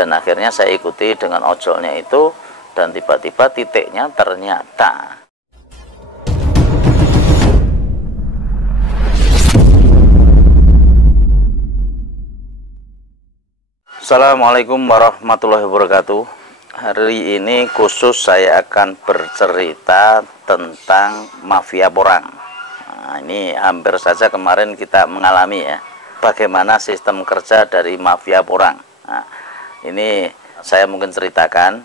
Dan akhirnya saya ikuti dengan ojolnya itu, dan tiba-tiba titiknya ternyata Assalamualaikum warahmatullahi wabarakatuh. Hari ini khusus saya akan bercerita tentang mafia porang. Nah, ini hampir saja kemarin kita mengalami ya, bagaimana sistem kerja dari mafia porang. Nah, ini saya mungkin ceritakan,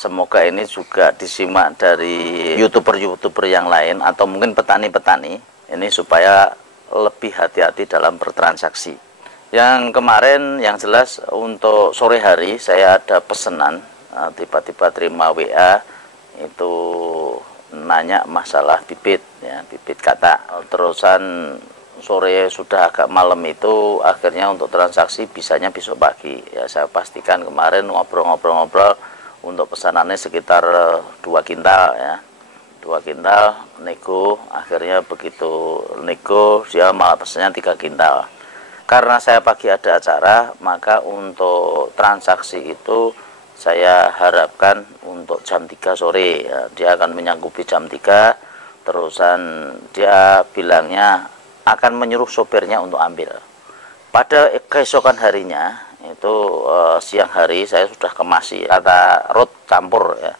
semoga ini juga disimak dari youtuber-youtuber yang lain atau mungkin petani-petani ini, supaya lebih hati-hati dalam bertransaksi. Yang kemarin yang jelas untuk sore hari saya ada pesanan, tiba-tiba terima WA itu nanya masalah bibit ya, bibit katak. Terusan sore sudah agak malam itu, akhirnya untuk transaksi bisanya besok pagi ya. Saya pastikan kemarin ngobrol-ngobrol untuk pesanannya sekitar 2 kintal ya, 2 kintal nego. Akhirnya begitu nego dia malah pesannya 3 kintal. Karena saya pagi ada acara, maka untuk transaksi itu saya harapkan untuk jam 3 sore ya. Dia akan menyanggupi jam 3, terusan dia bilangnya akan menyuruh sopirnya untuk ambil. Pada keesokan harinya itu siang hari saya sudah kemasi kata road campur ya,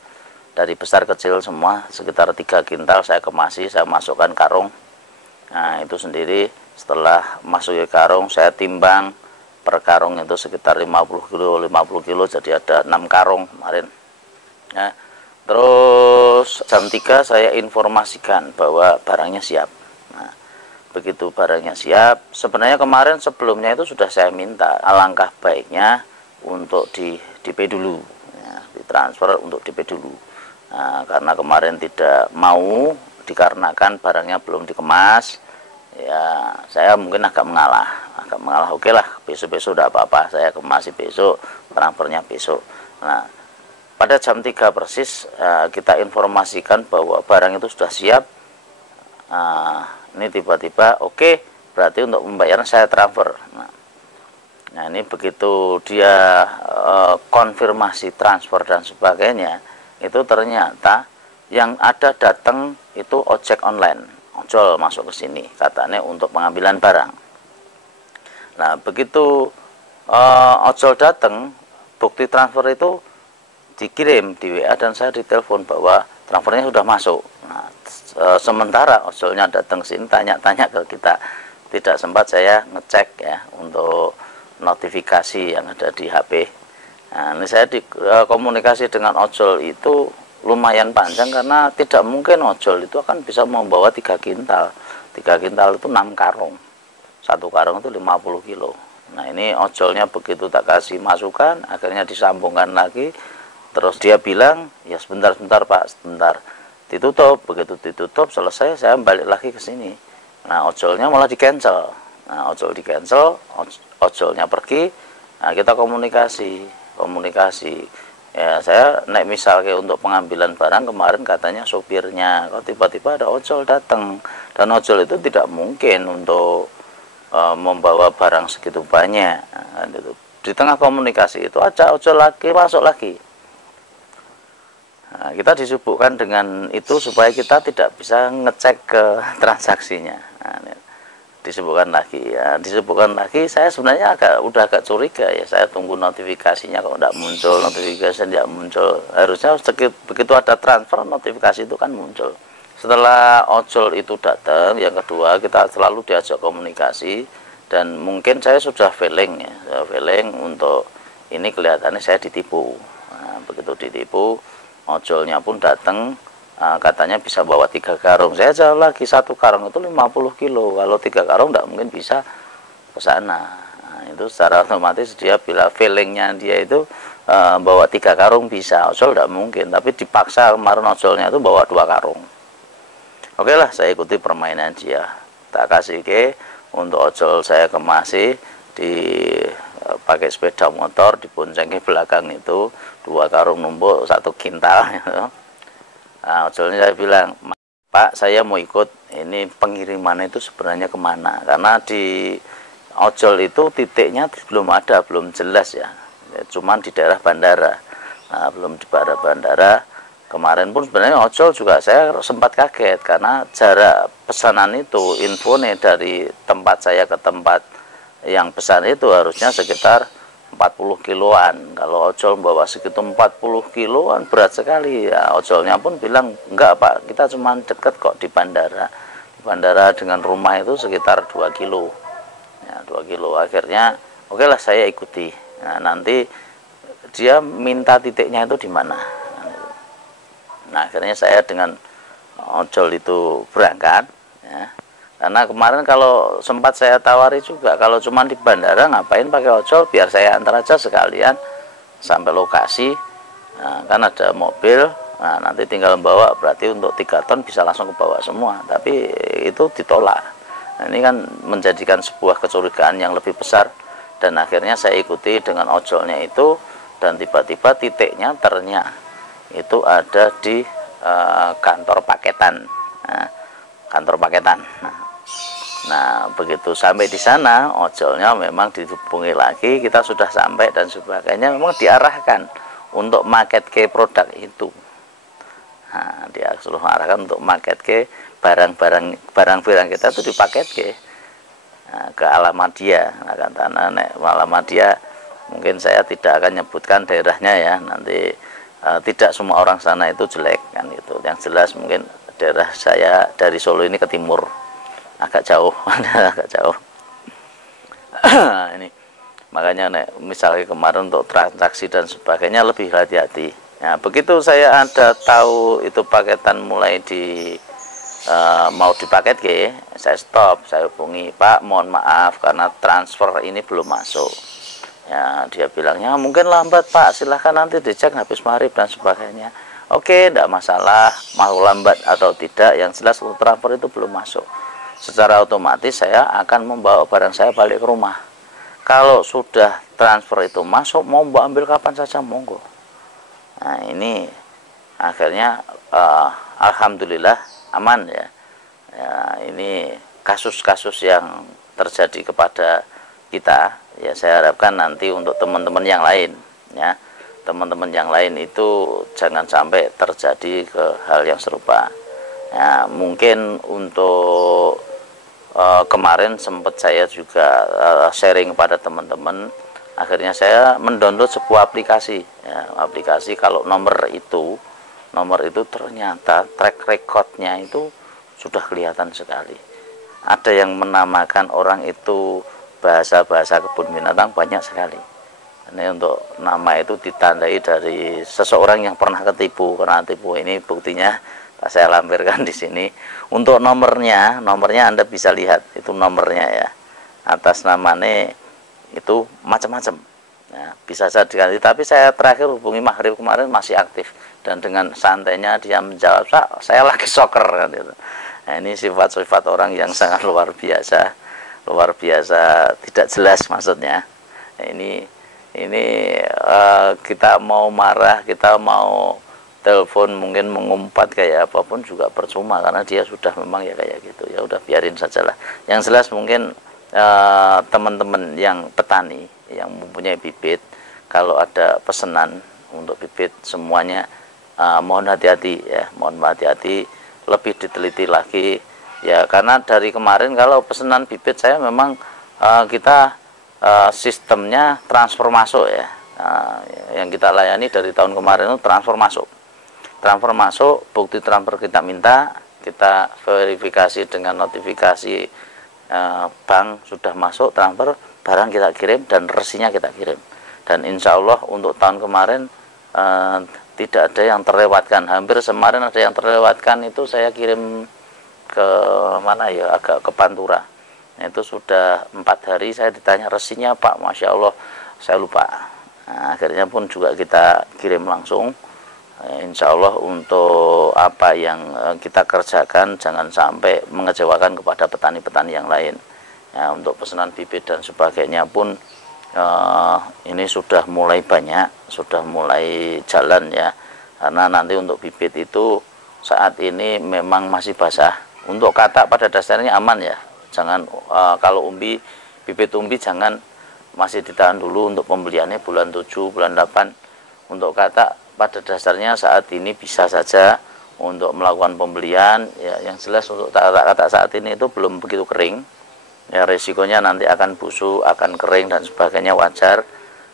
dari besar kecil semua sekitar 3 kintal saya kemasi, saya masukkan karung. Nah itu sendiri, setelah masuk ke karung saya timbang per karung itu sekitar 50 kilo, jadi ada 6 karung kemarin ya. Terus jam 3 saya informasikan bahwa barangnya siap. Nah, begitu barangnya siap, sebenarnya kemarin sebelumnya itu sudah saya minta, alangkah baiknya untuk di DP dulu ya, ditransfer untuk DP dulu. Nah, karena kemarin tidak mau dikarenakan barangnya belum dikemas ya, saya mungkin agak mengalah. Oke lah, besok-besok udah apa-apa, saya kemasi besok, transfernya besok. Nah, pada jam 3 persis kita informasikan bahwa barang itu sudah siap. Ini tiba-tiba oke, berarti untuk pembayaran saya transfer. Nah ini begitu dia konfirmasi transfer dan sebagainya, itu ternyata yang ada datang itu ojek online, ojol masuk ke sini katanya untuk pengambilan barang. Nah begitu ojol datang, bukti transfer itu dikirim di WA dan saya ditelepon bahwa transfernya sudah masuk. Nah, sementara ojolnya datang sini tanya-tanya ke kita, tidak sempat saya ngecek ya untuk notifikasi yang ada di HP. Nah, ini saya komunikasi dengan ojol itu lumayan panjang, karena tidak mungkin ojol itu akan bisa membawa 3 kintal. 3 kintal itu 6 karung. 1 karung itu 50 kilo. Nah ini ojolnya begitu tak kasih masukan, akhirnya disambungkan lagi. Terus dia bilang, ya sebentar Pak, sebentar. Ditutup, begitu ditutup selesai saya balik lagi ke sini. Nah ojolnya malah di-cancel. Nah ojol di-cancel, ojolnya pergi. Nah kita komunikasi. Ya saya naik misalnya untuk pengambilan barang kemarin katanya sopirnya, kok tiba-tiba ada ojol datang, dan ojol itu tidak mungkin untuk membawa barang segitu banyak. Nah, itu. Di tengah komunikasi itu aja ojol lagi masuk lagi. Nah, kita disibukkan dengan itu supaya kita tidak bisa ngecek ke transaksinya. Nah, disebutkan lagi, saya sebenarnya udah agak curiga ya, saya tunggu notifikasinya, kalau tidak muncul notifikasi, tidak muncul, harusnya begitu ada transfer notifikasi itu kan muncul. Setelah ojol itu datang, yang kedua kita selalu diajak komunikasi, dan mungkin saya sudah feeling untuk ini, kelihatannya saya ditipu. Nah, begitu ditipu, ojolnya pun datang. Katanya bisa bawa 3 karung. Saya jawab lagi, 1 karung itu 50 kilo. Kalau 3 karung tidak mungkin bisa ke sana. Nah, itu secara otomatis dia bila feelingnya dia itu bawa 3 karung bisa. Ojol tidak mungkin. Tapi dipaksa kemarin ojolnya itu bawa 2 karung. Oke lah, saya ikuti permainan dia. Tak kasih ke untuk ojol saya kemasi pakai sepeda motor, dibonceng ke belakang itu 2 karung numpuk 1 kintal. Nah, ojolnya saya bilang, Pak saya mau ikut, ini pengiriman itu sebenarnya kemana, karena di ojol itu titiknya belum ada, belum jelas ya. cuman di daerah bandara. Nah, belum di daerah bandara. Kemarin pun sebenarnya ojol juga saya sempat kaget karena jarak pesanan itu, infonya dari tempat saya ke tempat yang pesan itu harusnya sekitar 40 kiloan. Kalau ojol bawa segitu 40 kiloan berat sekali ya. Ojolnya pun bilang enggak Pak, kita cuma deket kok di bandara. Di bandara dengan rumah itu sekitar 2 kilo ya, 2 kilo. Akhirnya oke lah saya ikuti. Nah, nanti dia minta titiknya itu di mana. Nah, akhirnya saya dengan ojol itu berangkat ya. Karena kemarin kalau sempat saya tawari juga, kalau cuma di bandara ngapain pakai ojol, biar saya antar aja sekalian sampai lokasi. Nah, kan ada mobil, nah nanti tinggal bawa, berarti untuk 3 ton bisa langsung ke bawah semua. Tapi itu ditolak. Nah, ini kan menjadikan sebuah kecurigaan yang lebih besar. Dan akhirnya saya ikuti dengan ojolnya itu, dan tiba-tiba titiknya ternyata itu ada di kantor paketan. Kantor paketan. Nah, begitu sampai di sana, ojolnya memang dihubungi lagi, kita sudah sampai dan sebagainya, memang diarahkan untuk market ke produk itu. Nah, dia suruh arahkan untuk market ke barang-barang kita itu dipaket ke alamat dia. Nah, kata nenek alamat dia, mungkin saya tidak akan nyebutkan daerahnya ya, nanti tidak semua orang sana itu jelek kan gitu. Yang jelas mungkin daerah saya dari Solo ini ke timur agak jauh. Agak jauh. Ini makanya misalnya kemarin untuk transaksi dan sebagainya lebih hati-hati. Nah, begitu saya ada tahu itu paketan mulai mau dipaket ke, saya stop, saya hubungi, Pak mohon maaf karena transfer ini belum masuk. Ya, dia bilangnya mungkin lambat Pak, silahkan nanti dicek habis maghrib dan sebagainya. Oke, tidak masalah, mau lambat atau tidak, yang jelas untuk transfer itu belum masuk. Secara otomatis saya akan membawa barang saya balik ke rumah. Kalau sudah transfer itu masuk, mau ambil kapan saja monggo. Nah, ini akhirnya alhamdulillah aman ya. Ya, ini kasus-kasus yang terjadi kepada kita ya, saya harapkan nanti untuk teman-teman yang lain ya, teman-teman yang lain itu jangan sampai terjadi ke hal yang serupa ya. Mungkin untuk kemarin sempat saya juga sharing kepada teman-teman, akhirnya saya mendownload sebuah aplikasi ya, aplikasi kalau nomor itu ternyata track recordnya itu sudah kelihatan sekali. Ada yang menamakan orang itu bahasa-bahasa kebun binatang banyak sekali. Ini untuk nama itu ditandai dari seseorang yang pernah ketipu. Karena tipu ini buktinya saya lampirkan di sini. Untuk nomornya Anda bisa lihat itu nomornya ya. Atas namanya itu macam-macam. Ya, bisa saja diganti. Tapi saya terakhir hubungi maghrib kemarin masih aktif dan dengan santainya dia menjawab, saya lagi soccer kan gitu. Nah, ini sifat-sifat orang yang sangat luar biasa tidak jelas maksudnya. Ini kita mau marah, kita mau telepon mungkin mengumpat kayak apapun juga percuma karena dia sudah memang ya kayak gitu. Ya udah biarin sajalah. Yang jelas mungkin teman-teman yang petani yang mempunyai bibit, kalau ada pesanan untuk bibit semuanya mohon hati-hati ya, mohon hati-hati, lebih diteliti lagi ya, karena dari kemarin kalau pesanan bibit saya memang kita sistemnya transfer masuk ya. Yang kita layani dari tahun kemarin itu transfer masuk, bukti transfer kita minta, kita verifikasi dengan notifikasi bank sudah masuk transfer, barang kita kirim dan resinya kita kirim. Dan insya Allah untuk tahun kemarin tidak ada yang terlewatkan. Hampir kemarin ada yang terlewatkan, itu saya kirim ke mana ya, agak ke Pantura. Nah, itu sudah 4 hari saya ditanya resinya Pak, Masya Allah saya lupa. Nah, akhirnya pun juga kita kirim langsung. Insya Allah untuk apa yang kita kerjakan jangan sampai mengecewakan kepada petani-petani yang lain ya. Untuk pesanan bibit dan sebagainya pun ini sudah mulai banyak, sudah mulai jalan ya, karena nanti untuk bibit itu saat ini memang masih basah. Untuk katak pada dasarnya aman ya, jangan kalau bibit umbi jangan masih ditahan dulu untuk pembeliannya bulan 7, bulan 8. Untuk katak pada dasarnya saat ini bisa saja untuk melakukan pembelian, ya yang jelas untuk katak saat ini itu belum begitu kering. Ya resikonya nanti akan busuk, akan kering dan sebagainya wajar.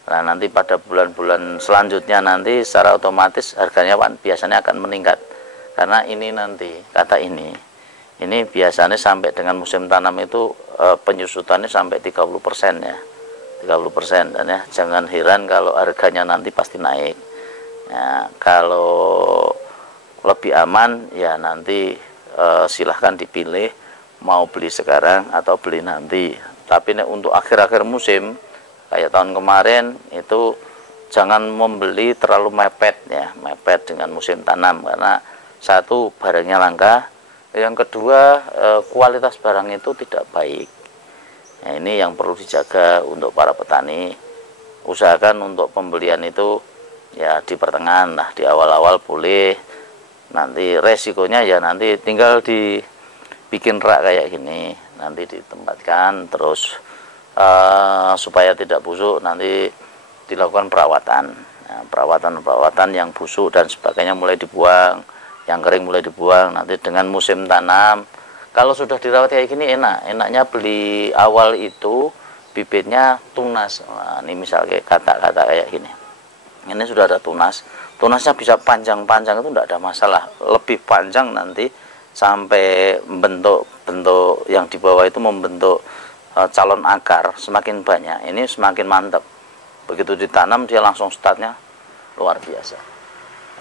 Nah nanti pada bulan-bulan selanjutnya nanti secara otomatis harganya biasanya akan meningkat. Karena ini nanti katak ini biasanya sampai dengan musim tanam itu penyusutannya sampai 30% ya, 30%. Dan ya jangan heran kalau harganya nanti pasti naik. Ya, kalau lebih aman ya nanti silahkan dipilih mau beli sekarang atau beli nanti. Tapi untuk akhir-akhir musim kayak tahun kemarin itu jangan membeli terlalu mepet ya, mepet dengan musim tanam, karena satu barangnya langka, yang kedua kualitas barang itu tidak baik. Nah, ini yang perlu dijaga untuk para petani. Usahakan untuk pembelian itu ya di pertengahan lah, di awal-awal boleh. Nanti resikonya ya nanti tinggal dibikin rak kayak gini, nanti ditempatkan terus supaya tidak busuk, nanti dilakukan perawatan. Nah, perawatan yang busuk dan sebagainya mulai dibuang, yang kering mulai dibuang. Nanti dengan musim tanam kalau sudah dirawat kayak gini enaknya beli awal itu bibitnya tunas. Nah, ini misal kayak kata-kata kayak gini, ini sudah ada tunasnya bisa panjang-panjang, itu tidak ada masalah, lebih panjang nanti sampai bentuk yang di bawah itu membentuk calon akar semakin banyak, ini semakin mantap. Begitu ditanam dia langsung startnya luar biasa.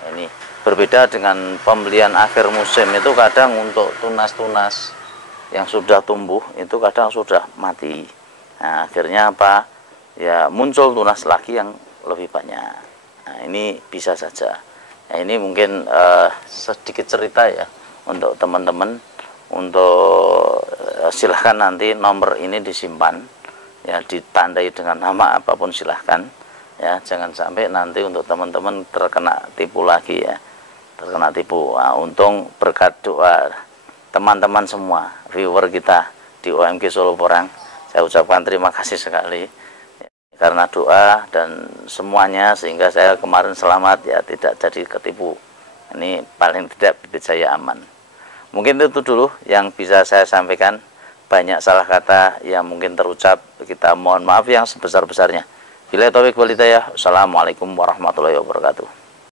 Ini berbeda dengan pembelian akhir musim, itu kadang untuk tunas-tunas yang sudah tumbuh itu kadang sudah mati. Nah, akhirnya apa? Ya muncul tunas lagi yang lebih banyak. Nah, ini bisa saja. Nah, ini mungkin sedikit cerita ya untuk teman-teman. Untuk silahkan nanti nomor ini disimpan ya, ditandai dengan nama apapun silahkan ya, jangan sampai nanti untuk teman-teman terkena tipu lagi ya, terkena tipu. Nah, untung berkat doa teman-teman semua viewer kita di OMG Solo Porang, saya ucapkan terima kasih sekali karena doa dan semuanya, sehingga saya kemarin selamat ya, tidak jadi ketipu. Ini paling tidak bibit saya aman. Mungkin itu dulu yang bisa saya sampaikan. Banyak salah kata yang mungkin terucap, kita mohon maaf yang sebesar-besarnya. Bila taufiq wal hidayah. Assalamualaikum warahmatullahi wabarakatuh.